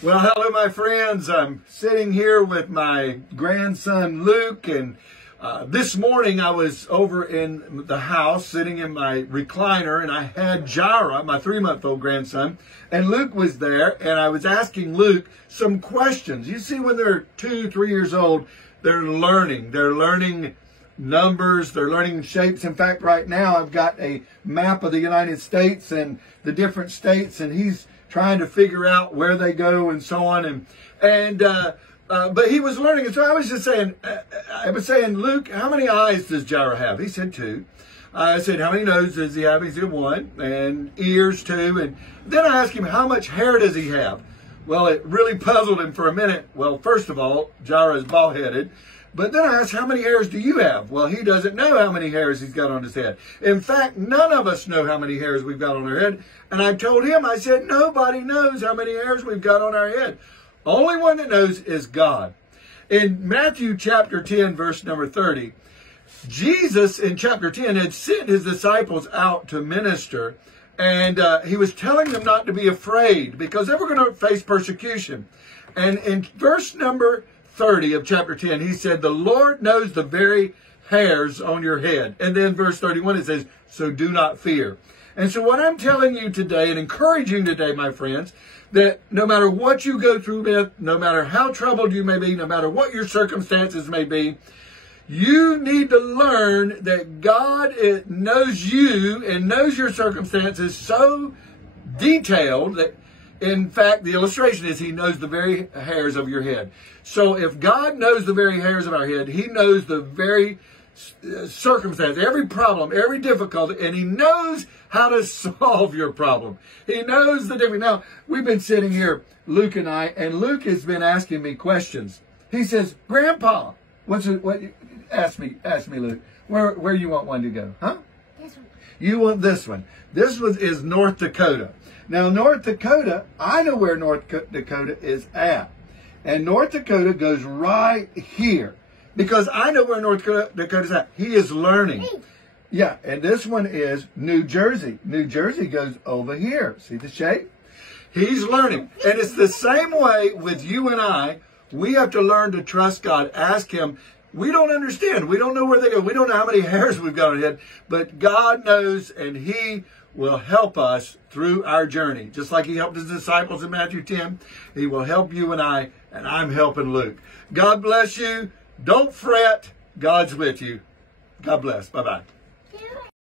Well, hello, my friends. I'm sitting here with my grandson, Luke, and this morning I was over in the house sitting in my recliner, and I had Jara, my 3-month-old grandson, and Luke was there, and I was asking Luke some questions. You see, when they're 2, 3 years old, they're learning. They're learning numbers, they're learning shapes. In fact, right now I've got a map of the United States and the different states, and he's trying to figure out where they go and so on. But he was learning. And so I was just saying, Luke, how many eyes does Jara have? He said 2. I said, how many noses does he have? He said 1. And ears 2. And then I asked him, how much hair does he have? Well, it really puzzled him for a minute. Well, first of all, Jara is bald-headed. But then I asked, how many hairs do you have? Well, he doesn't know how many hairs he's got on his head. In fact, none of us know how many hairs we've got on our head. And I told him, I said, nobody knows how many hairs we've got on our head. Only one that knows is God. In Matthew chapter 10, verse number 30, Jesus in chapter 10 had sent his disciples out to minister. And he was telling them not to be afraid because they were going to face persecution. And in verse number 30 of chapter 10, he said, the Lord knows the very hairs on your head. And then verse 31, it says, so do not fear. And so what I'm telling you today and encouraging today, my friends, that no matter what you go through with, no matter how troubled you may be, no matter what your circumstances may be, you need to learn that God knows you and knows your circumstances so detailed that, in fact, the illustration is he knows the very hairs of your head. So if God knows the very hairs of our head, he knows the very circumstance, every problem, every difficulty, and he knows how to solve your problem. He knows the difference. Now, we've been sitting here, Luke and I, and Luke has been asking me questions. He says, Grandpa, ask me, Luke, where you want one to go? Huh? This one. You want this one. This one is North Dakota. Now, North Dakota, I know where North Dakota is at. And North Dakota goes right here. Because I know where North Dakota is at. He is learning. Yeah, and this one is New Jersey. New Jersey goes over here. See the shape? He's learning. And it's the same way with you and I. We have to learn to trust God. Ask him. We don't understand. We don't know where they go. We don't know how many hairs we've got on our head. But God knows, and he will help us through our journey. Just like he helped his disciples in Matthew 10, he will help you and I, and I'm helping Luke. God bless you. Don't fret. God's with you. God bless. Bye-bye.